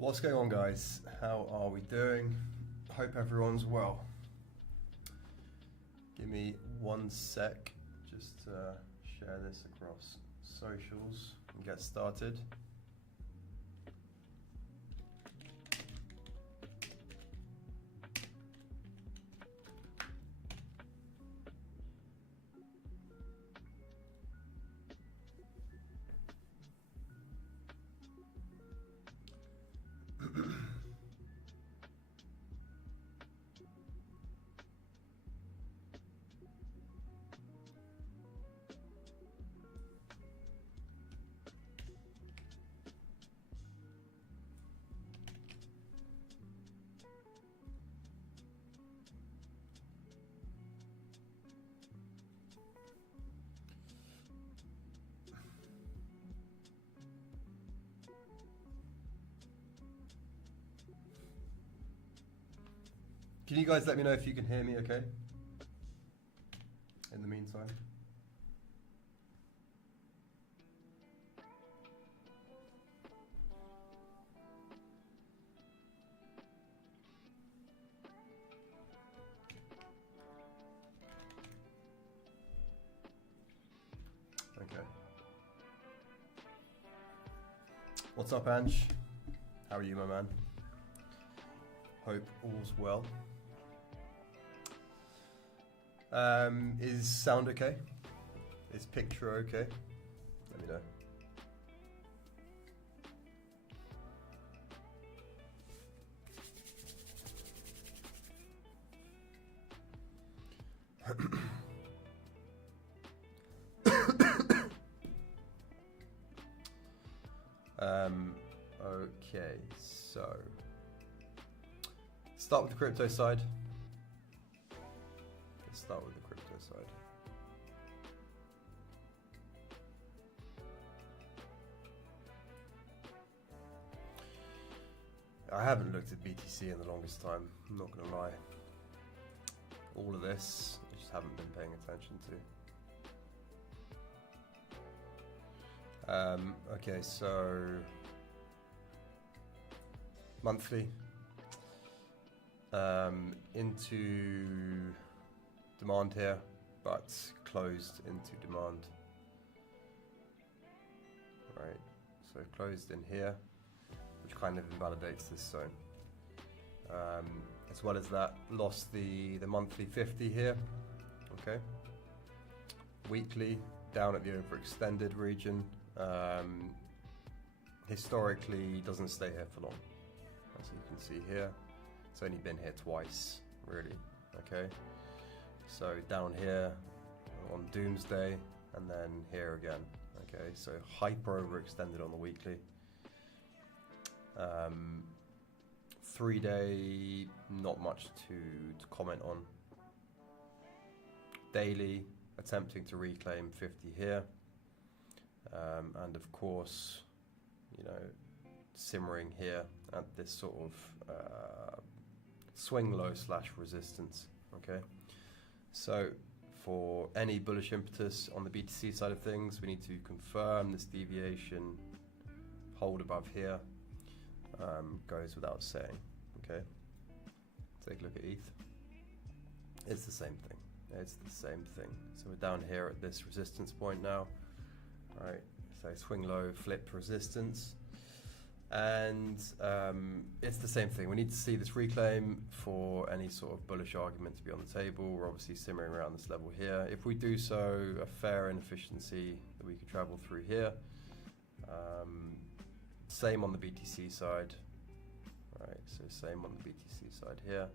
What's going on, guys? How are we doing? Hope everyone's well. Give me 1 sec just to share this across socials and get started. Can you guys let me know if you can hear me okay? In the meantime. Okay. What's up, Ange? How are you, my man? Hope all's well. Is sound okay? Is picture okay? Let me know. Okay, so start with the crypto side. Let's start with the crypto side. I haven't looked at BTC in the longest time, I'm not gonna lie. All of this, I just haven't been paying attention to. Okay, so monthly into demand here, but closed into demand. Right, so closed in here, which kind of invalidates this zone. As well as that, lost the monthly 50 here. Okay, weekly down at the overextended region. Historically doesn't stay here for long, as you can see here. It's only been here twice, really. Okay, so down here on Doomsday, and then here again. Okay, so hyper overextended on the weekly. 3-day, not much to comment on. Daily, attempting to reclaim 50 here, and of course, you know, simmering here at this sort of swing low / resistance. Okay, so for any bullish impetus on the BTC side of things, we need to confirm this deviation, hold above here. Goes without saying. Okay, take a look at ETH. It's the same thing. It's the same thing. So we're down here at this resistance point now. All right, so swing low, flip resistance. And it's the same thing. We need to see this reclaim for any sort of bullish argument to be on the table. We're obviously simmering around this level here. If we do so, a fair inefficiency that we could travel through here. Same on the BTC side. Right, so same on the BTC side here.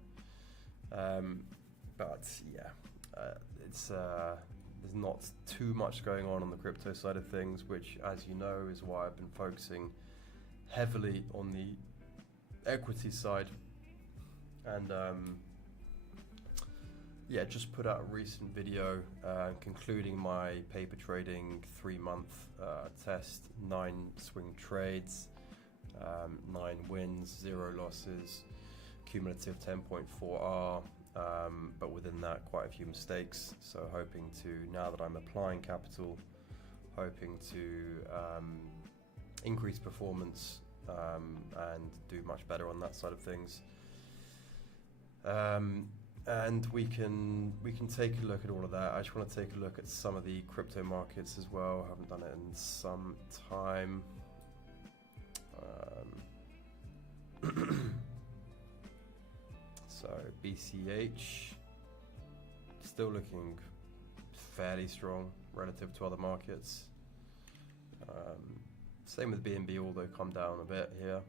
But yeah, it's there's not too much going on the crypto side of things, which, as you know, is why I've been focusing heavily on the equity side. And yeah, just put out a recent video concluding my paper trading 3-month test, 9 swing trades, 9 wins, 0 losses, cumulative 10.4R, but within that quite a few mistakes. So hoping to, now that I'm applying capital, hoping to increase performance and do much better on that side of things. And we can take a look at all of that. I just want to take a look at some of the crypto markets as well. I haven't done it in some time. So BCH still looking fairly strong relative to other markets. Same with BNB, although come down a bit here,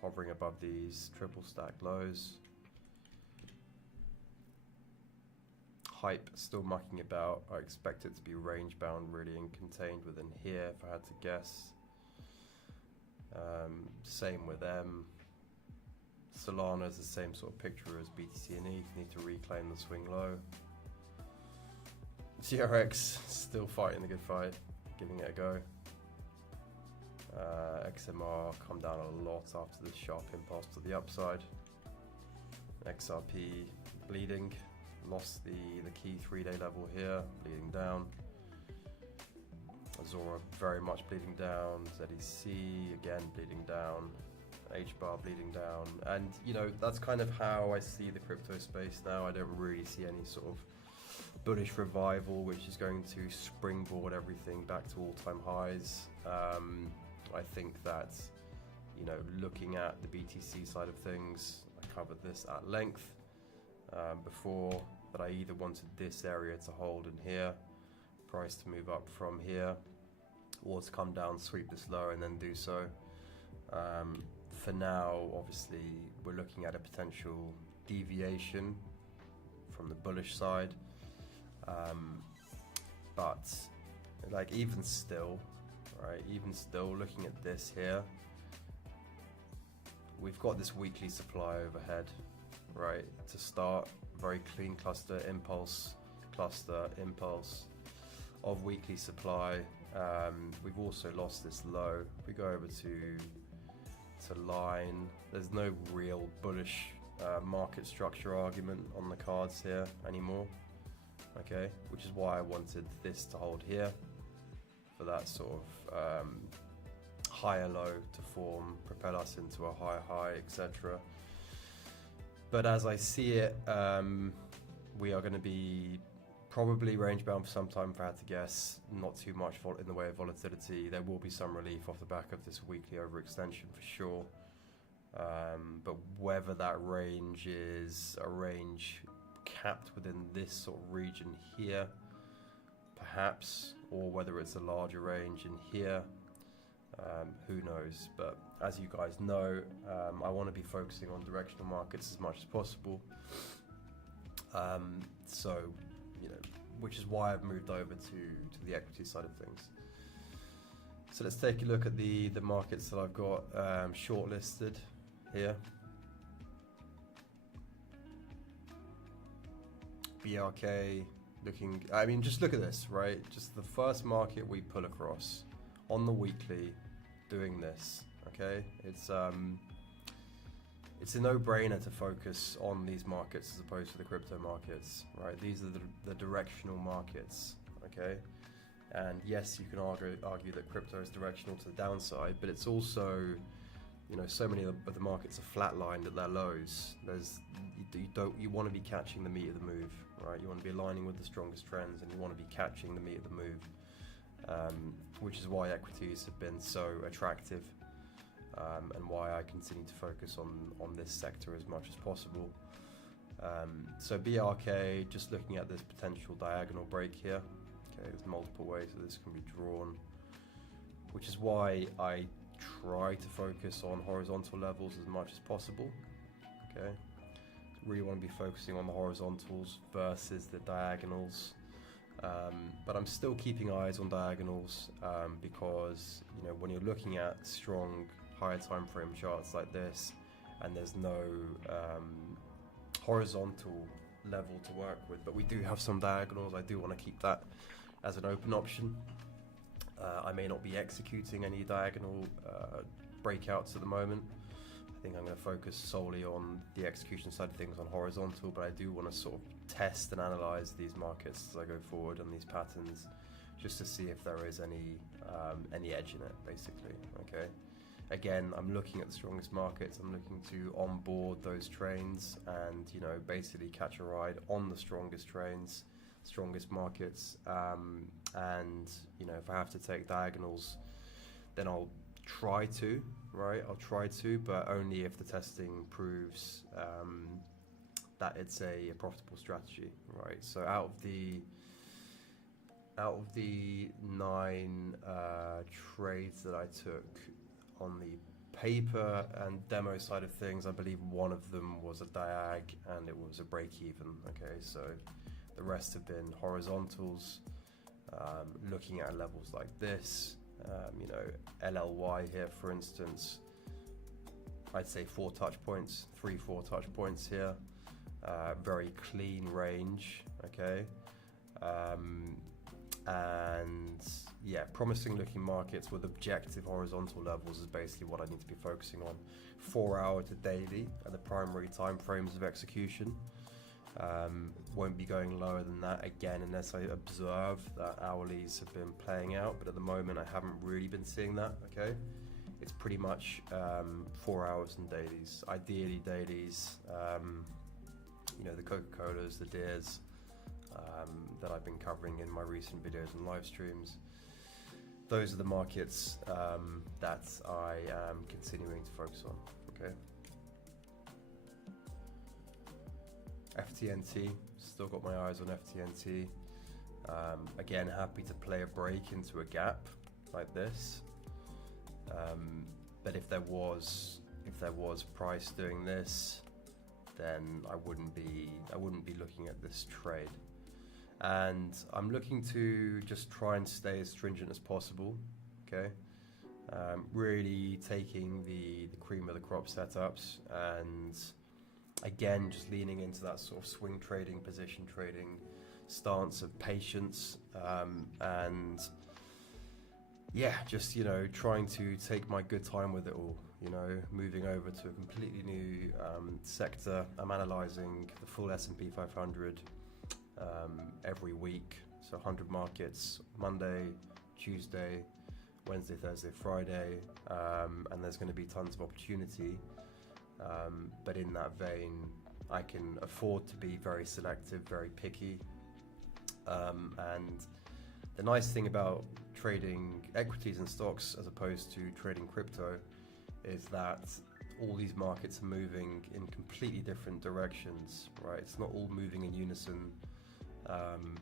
hovering above these triple stack lows. Hype still mucking about. I expect it to be range bound really and contained within here if I had to guess. Same with M. Solana is the same sort of picture as BTC and ETH, need to reclaim the swing low. GRX still fighting the good fight, giving it a go. XMR come down a lot after the sharp impulse to the upside. XRP bleeding, lost the key 3-day level here, bleeding down. Azora very much bleeding down. ZEC again bleeding down. HBAR bleeding down. And you know, that's kind of how I see the crypto space now. I don't really see any sort of bullish revival which is going to springboard everything back to all-time highs. I think that, you know, looking at the BTC side of things, I covered this at length before, that I either wanted this area to hold in here, price to move up from here, or to come down, sweep this lower and then do so. For now, obviously, we're looking at a potential deviation from the bullish side. But like even still, right, even still looking at this here, we've got this weekly supply overhead, right, to start. Very clean cluster, impulse, of weekly supply. We've also lost this low. If we go over to line, there's no real bullish market structure argument on the cards here anymore. Okay, which is why I wanted this to hold here for that sort of higher low to form, propel us into a higher high, etc. But as I see it, we are going to be probably range bound for some time, if I had to guess. Not too much in the way of volatility. There will be some relief off the back of this weekly overextension for sure. But whether that range is a range capped within this sort of region here, perhaps, or whether it's a larger range in here, who knows. But as you guys know, I want to be focusing on directional markets as much as possible. So, you know, which is why I've moved over to the equity side of things. So let's take a look at the markets that I've got shortlisted here. BRK looking, I mean, just look at this, right? Just the first market we pull across on the weekly doing this, okay? It's a no-brainer to focus on these markets as opposed to the crypto markets, right? These are the directional markets, okay? And yes, you can argue that crypto is directional to the downside, but it's also, you know, so many of the markets are flatlined at their lows. You want to be catching the meat of the move, right? You want to be aligning with the strongest trends, and you want to be catching the meat of the move, which is why equities have been so attractive, and why I continue to focus on this sector as much as possible. So BRK, just looking at this potential diagonal break here. Okay, there's multiple ways that this can be drawn, which is why I try to focus on horizontal levels as much as possible. Okay, really want to be focusing on the horizontals versus the diagonals, but I'm still keeping eyes on diagonals, because, you know, when you're looking at strong higher time frame charts like this and there's no horizontal level to work with, but we do have some diagonals, I do want to keep that as an open option. I may not be executing any diagonal breakouts at the moment. I think I'm going to focus solely on the execution side of things on horizontal, but I do want to sort of test and analyze these markets as I go forward on these patterns, just to see if there is any edge in it, basically. Okay, again, I'm looking at the strongest markets. I'm looking to onboard those trains and, you know, basically catch a ride on the strongest trains, strongest markets. And, you know, if I have to take diagonals, then I'll try to, right? I'll try to, but only if the testing proves that it's a profitable strategy, right? So out of the 9 trades that I took on the paper and demo side of things, I believe one of them was a diag and it was a break even. Okay, so the rest have been horizontals, looking at levels like this. You know, LLY here, for instance, I'd say 4 touch points, 3-4 touch points here. Very clean range, okay. And yeah, promising looking markets with objective horizontal levels is basically what I need to be focusing on. 4 hour to daily are the primary time frames of execution. Won't be going lower than that again unless I observe that hourlies have been playing out, but at the moment I haven't really been seeing that, okay? It's pretty much 4 hours and dailies, ideally dailies. You know, the Coca-Colas, the Deers, that I've been covering in my recent videos and live streams. Those are the markets that I am continuing to focus on, okay? FTNT, still got my eyes on FTNT. Again, happy to play a break into a gap like this. But if there was price doing this, then I wouldn't be looking at this trade. And I'm looking to just try and stay as stringent as possible, okay? Really taking the cream of the crop setups, and again, just leaning into that sort of swing trading, position trading stance of patience, and yeah, just, you know, trying to take my good time with it all, you know, moving over to a completely new sector. I'm analyzing the full S&P 500 every week, so 100 markets, Monday, Tuesday, Wednesday, Thursday, Friday, and there's going to be tons of opportunity. But in that vein, I can afford to be very selective, very picky. And the nice thing about trading equities and stocks as opposed to trading crypto is that all these markets are moving in completely different directions, right? It's not all moving in unison.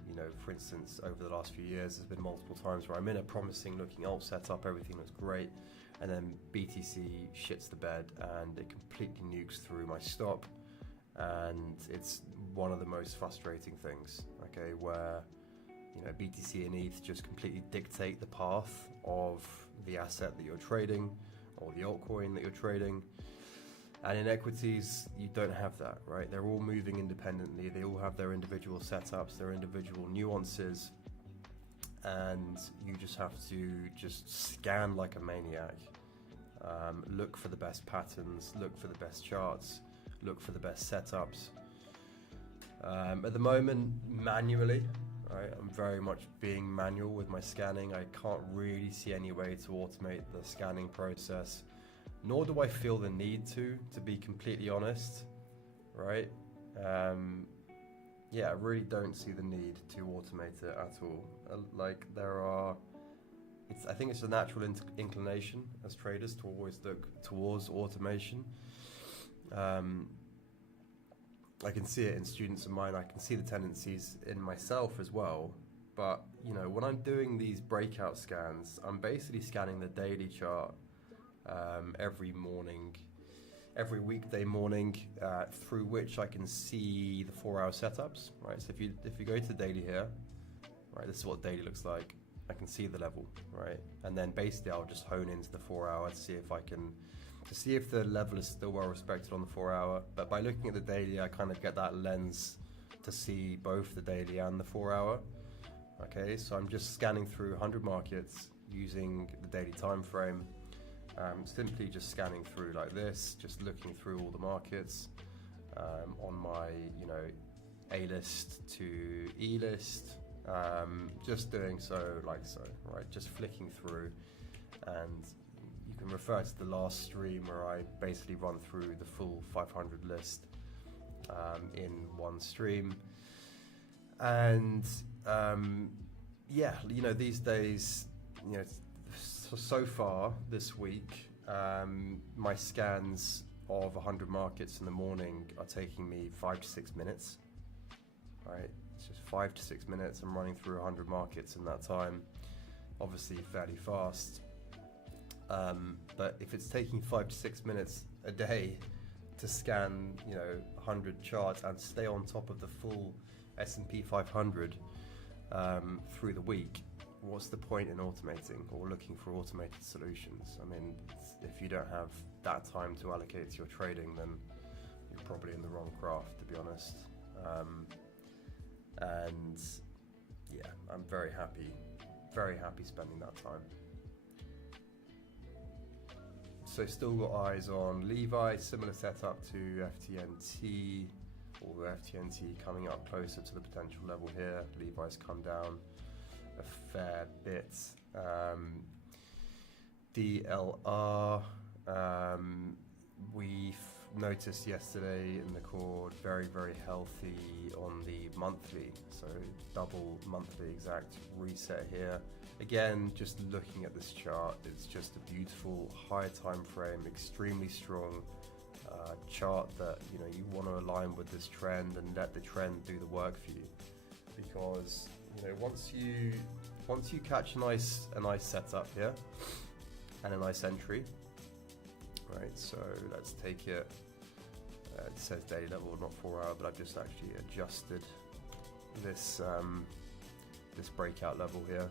You know, for instance, over the last few years, there's been multiple times where I'm in a promising looking alt setup, everything looks great, and then BTC shits the bed and it completely nukes through my stop, and it's one of the most frustrating things, okay, where, you know, BTC and ETH just completely dictate the path of the asset that you're trading or the altcoin that you're trading. And in equities, you don't have that, right? They're all moving independently. They all have their individual setups, their individual nuances, and you just have to just scan like a maniac. Look for the best patterns, look for the best charts, look for the best setups. At the moment, manually, right? I'm very much being manual with my scanning. I can't really see any way to automate the scanning process, nor do I feel the need to be completely honest, right? Yeah, I really don't see the need to automate it at all. Like, I think it's a natural inclination as traders to always look towards automation. I can see it in students of mine. I can see the tendencies in myself as well. But, you know, when I'm doing these breakout scans, I'm basically scanning the daily chart every morning, every weekday morning, through which I can see the 4 hour setups, right? So if you go to daily here, right, this is what daily looks like. I can see the level, right? And then basically I'll just hone into the 4 hour to see if the level is still well respected on the 4 hour. But by looking at the daily, I kind of get that lens to see both the daily and the 4 hour. Okay, so I'm just scanning through 100 markets using the daily time frame. Simply just scanning through like this, just looking through all the markets on my, you know, A list to E list, just doing so like so, right? Just flicking through, and you can refer to the last stream where I basically run through the full 500 list in one stream. And yeah, you know, these days, you know, so far this week, my scans of 100 markets in the morning are taking me 5 to 6 minutes, right? It's just 5 to 6 minutes. I'm running through 100 markets in that time, obviously fairly fast. But if it's taking 5 to 6 minutes a day to scan, you know, 100 charts and stay on top of the full S&P 500 through the week, what's the point in automating or looking for automated solutions? I mean, if you don't have that time to allocate to your trading, then you're probably in the wrong craft, to be honest. And yeah, I'm very happy spending that time. So still got eyes on Levi, similar setup to FTNT, although FTNT coming up closer to the potential level here. Levi's come down a fair bit. DLR, we've noticed yesterday in the cord, very, very healthy on the monthly, so double monthly exact reset here. Again, just looking at this chart, it's just a beautiful high time frame, extremely strong chart that, you know, you want to align with this trend and let the trend do the work for you, because, you know, once you catch a nice setup here and a nice entry, right? So let's take it. It says daily level, not 4 hour, but I've just actually adjusted this this breakout level here.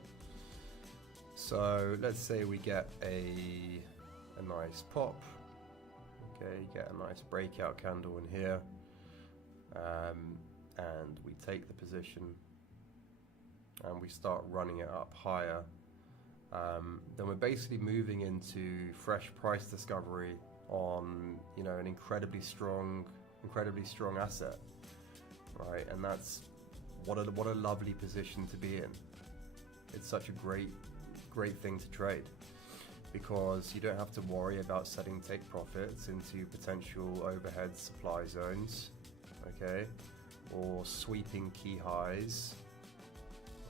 So let's say we get a nice pop. Okay, get a nice breakout candle in here, and we take the position and we start running it up higher. Then we're basically moving into fresh price discovery on, you know, an incredibly strong asset, right? And that's what a lovely position to be in. It's such a great thing to trade, because you don't have to worry about setting take profits into potential overhead supply zones, okay, or sweeping key highs,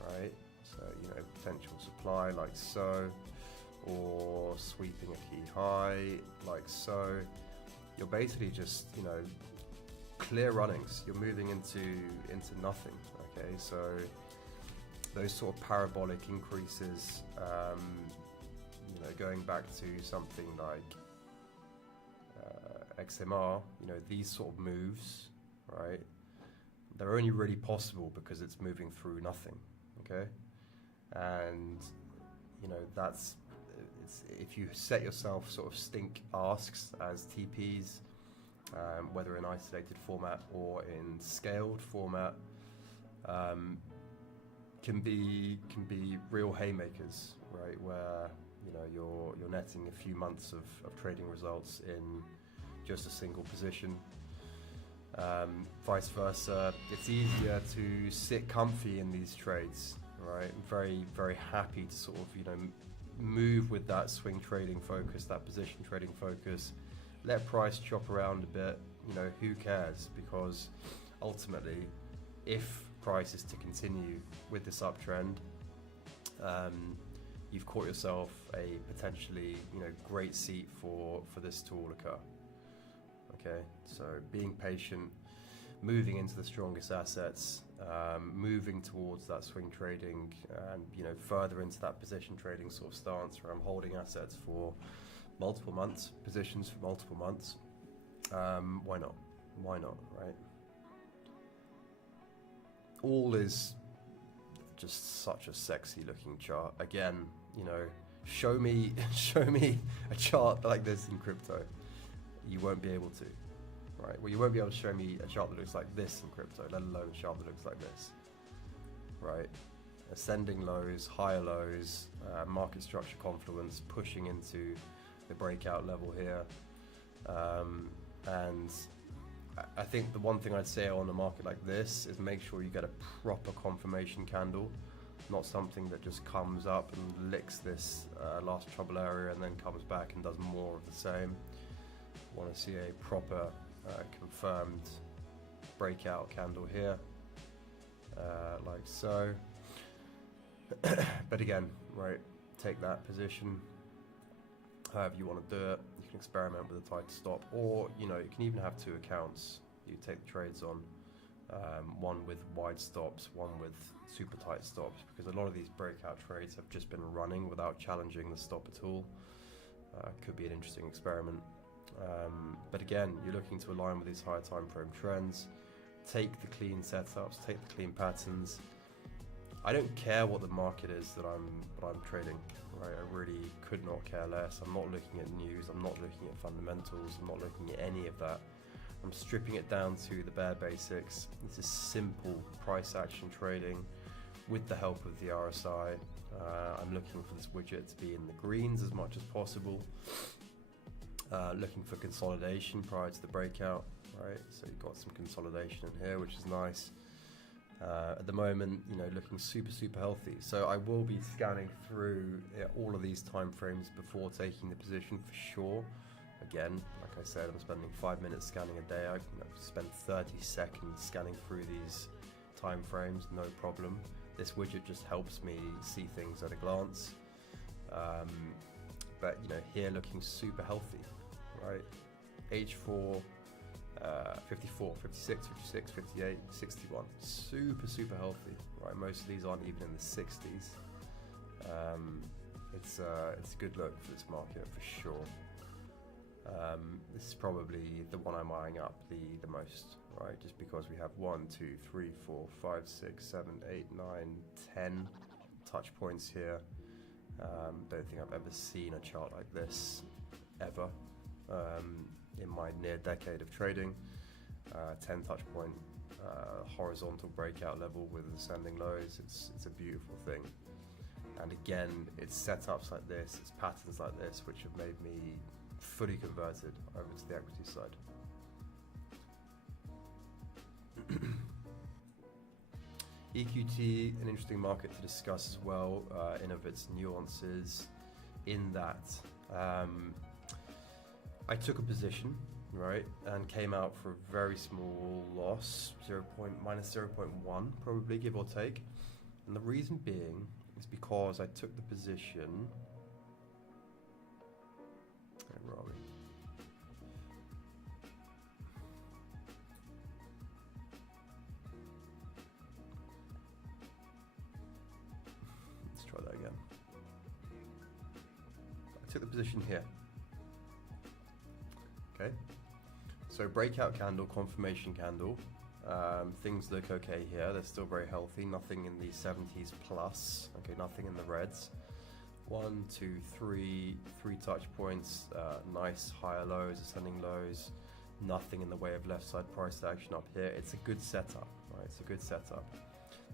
right? So, you know, potential supply like so, or sweeping a key high like so. You're basically just, you know, clear runnings. You're moving into nothing, okay? So those sort of parabolic increases, you know, going back to something like XMR, you know, these sort of moves, right? They're only really possible because it's moving through nothing, okay? And, you know, if you set yourself sort of stink asks as TPs, whether in isolated format or in scaled format, can be real haymakers, right? Where, you know, you're netting a few months of trading results in just a single position. Vice versa, it's easier to sit comfy in these trades, right? I'm very, very happy to sort of, you know, move with that swing trading focus, that position trading focus, let price chop around a bit, you know, who cares? Because ultimately, if price is to continue with this uptrend, you've caught yourself a potentially, you know, great seat for this to all occur. Okay, so being patient, moving into the strongest assets, moving towards that swing trading, and, you know, further into that position trading sort of stance where I'm holding assets for multiple months, positions for multiple months. Why not? Why not, right? All is just such a sexy looking chart. Again, you know, show me a chart like this in crypto. You won't be able to, right? Well, you won't be able to show me a chart that looks like this in crypto, let alone a chart that looks like this, right? Ascending lows, higher lows, market structure confluence, pushing into the breakout level here. And I think the one thing I'd say on a market like this is make sure you get a proper confirmation candle not something that just comes up and licks this last trouble area and then comes back and does more of the same. Want to see a proper confirmed breakout candle here, like so. But again, right, take that position however you want to do it. You can experiment with a tight stop, or you can even have two accounts you take the trades on, one with wide stops, one with super tight stops, because a lot of these breakout trades have just been running without challenging the stop at all. Could be an interesting experiment. But again, you're looking to align with these higher time frame trends. Take the clean setups, take the clean patterns. I don't care what the market is that I'm trading, right? I really could not care less. I'm not looking at news, I'm not looking at fundamentals, I'm not looking at any of that. I'm stripping it down to the bare basics. This is simple price action trading with the help of the RSI. I'm looking for this widget to be in the greens as much as possible. Looking for consolidation prior to the breakout, right? So you've got some consolidation in here, which is nice. At the moment, looking super healthy. So I will be scanning through all of these time frames before taking the position for sure. Again, like I said, I'm spending 5 minutes scanning a day. I spend 30 seconds scanning through these time frames, no problem. This widget just helps me see things at a glance. But here looking super healthy, right? H4, 54, 56, 56, 58, 61. Super healthy, right? Most of these aren't even in the 60s. It's a good look for this market for sure. This is probably the one I'm eyeing up the most, right? Just because we have 1, 2, 3, 4, 5, 6, 7, 8, 9, 10 touch points here. Don't think I've ever seen a chart like this ever in my near decade of trading. 10 touch point horizontal breakout level with ascending lows. It's a beautiful thing. And again, it's setups like this, it's patterns like this, which have made me fully converted over to the equity side. EQT, an interesting market to discuss as well, in of its nuances, in that I took a position, right, and came out for a very small loss, minus 0.1 probably, give or take. And the reason being is because I took the position. Where are we? Let's try that again. I took the position here. Okay, so breakout candle, confirmation candle. Things look okay here. They're still very healthy. Nothing in the 70s plus. Okay, nothing in the reds. 1, 2, 3 touch points. Nice higher lows, ascending lows. Nothing in the way of left side price action up here. It's a good setup, right? It's a good setup.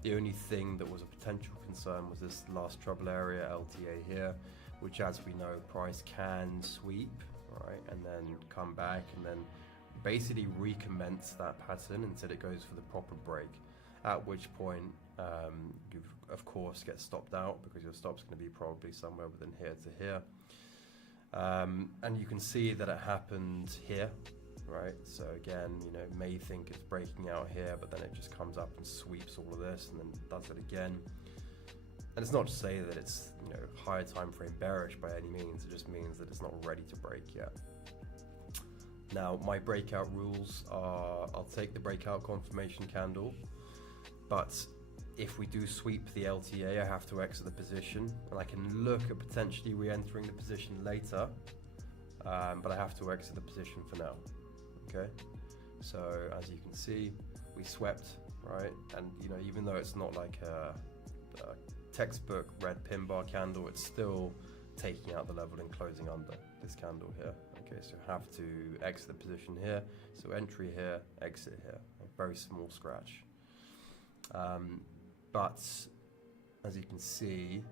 The only thing that was a potential concern was this last trouble area, LTA here, which, as we know, price can sweep, right, and then come back and then basically recommence that pattern until it goes for the proper break, at which point you of course get stopped out, because your stop's going to be probably somewhere within here to here. And you can see that it happened here, right? So again, may think it's breaking out here, but then it just comes up and sweeps all of this and then does it again. And it's not to say that it's higher time frame bearish by any means. It just means that it's not ready to break yet. Now, my breakout rules are: I'll take the breakout confirmation candle, but if we do sweep the LTA, I have to exit the position, and I can look at potentially re-entering the position later, but I have to exit the position for now. Okay, so as you can see, we swept, right? And even though it's not like a textbook red pin bar candle, it's still taking out the level and closing under this candle here. Okay, so have to exit the position here. So entry here, exit here. A very small scratch. But as you can see,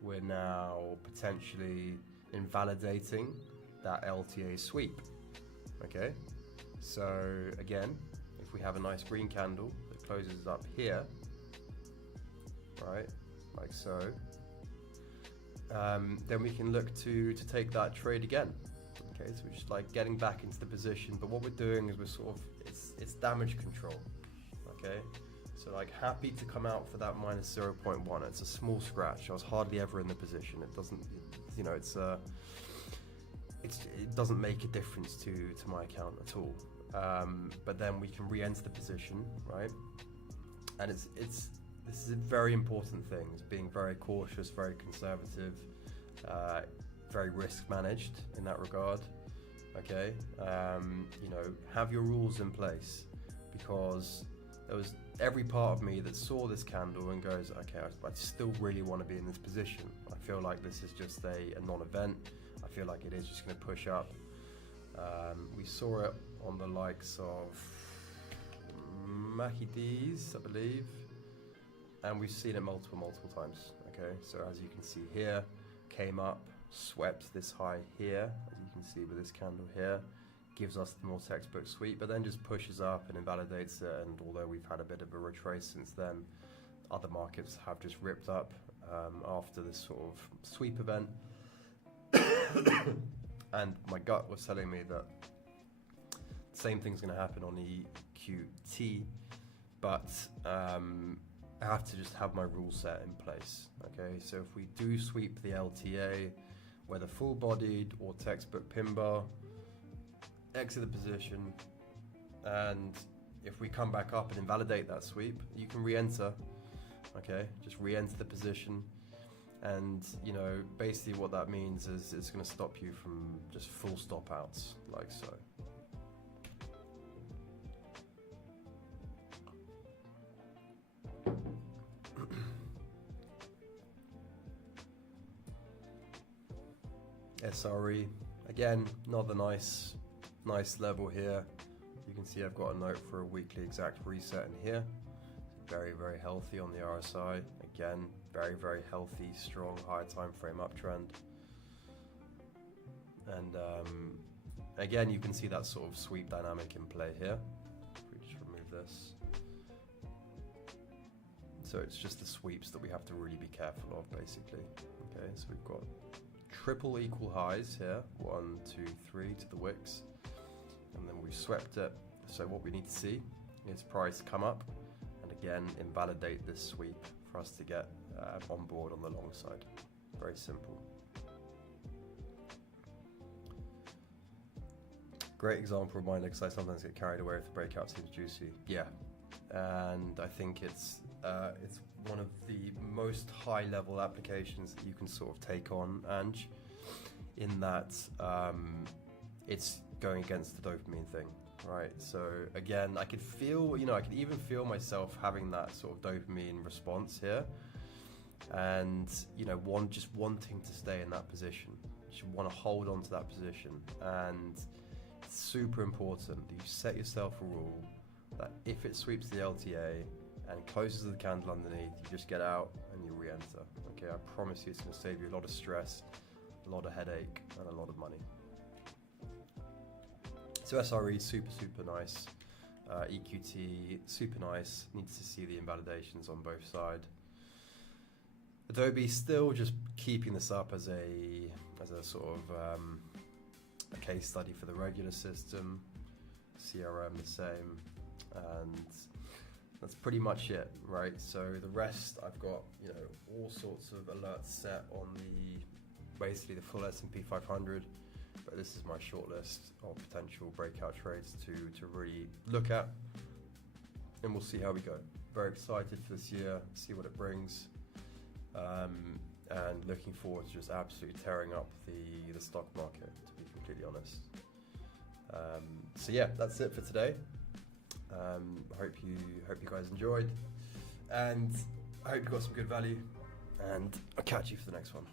we're now potentially invalidating that LTA sweep. Okay, so again, if we have a nice green candle that closes up here, right, like so. Then we can look to take that trade again. Okay, so we're just like getting back into the position, but what we're doing is we're sort of, it's damage control. Okay, so like happy to come out for that minus 0.1. It's a small scratch. I was hardly ever in the position. It doesn't, you know, it doesn't make a difference to my account at all. But then we can re-enter the position, right? And this is a very important thing. It's being very cautious, very conservative, very risk managed in that regard. Okay, you know, have your rules in place, because there was every part of me that saw this candle and goes, okay, I still really want to be in this position. I feel like this is just a non-event. I feel like it is just going to push up. We saw it on the likes of commodities, I believe, and we've seen it multiple times. Okay, so as you can see here, came up, swept this high here, as you can see with this candle here, gives us the more textbook sweep, but then just pushes up and invalidates it. And although we've had a bit of a retrace since then, other markets have just ripped up after this sort of sweep event. And my gut was telling me that the same thing's going to happen on EQT, but I have to just have my rule set in place. Okay, so if we do sweep the LTA, whether full-bodied or textbook pin bar, exit the position, and if we come back up and invalidate that sweep, you can re-enter. Okay, just re-enter the position. And you know, basically what that means is it's going to stop you from just full stop outs, like so. SRE, again, another nice level here. You can see I've got a note for a weekly exact reset in here. Very healthy on the RSI. Again, very healthy, strong, high time frame uptrend. And again, you can see that sort of sweep dynamic in play here. If we just remove this. So it's just the sweeps that we have to really be careful of, basically. Okay, so we've got triple equal highs here, 1, 2, 3 to the wicks, and then we've swept it. So what we need to see is price come up and again invalidate this sweep for us to get on board on the long side. Very simple. Great example reminder, because I sometimes get carried away if the breakout seems juicy. Yeah, and I think it's one of the most high level applications that you can sort of take on, Ange, in that it's going against the dopamine thing, right? So again, I could feel, you know, I could even feel myself having that sort of dopamine response here, and you know, just wanting to stay in that position. You want to hold on to that position, and it's super important that you set yourself a rule that if it sweeps the LTA and closes the candle underneath, you just get out and you re-enter. Okay, I promise you it's going to save you a lot of stress, a lot of headache, and a lot of money. So SRE, super nice. EQT, super nice. Needs to see the invalidations on both sides. Adobe still just keeping this up as a sort of a case study for the regular system. CRM the same, and that's pretty much it, right? So the rest, I've got, you know, all sorts of alerts set on basically the full S&P 500, but this is my short list of potential breakout trades to really look at, and we'll see how we go. Very excited for this year, see what it brings, and looking forward to just absolutely tearing up the stock market, to be completely honest. So yeah, that's it for today. I hope you guys enjoyed, and I hope you got some good value, and I'll catch you for the next one.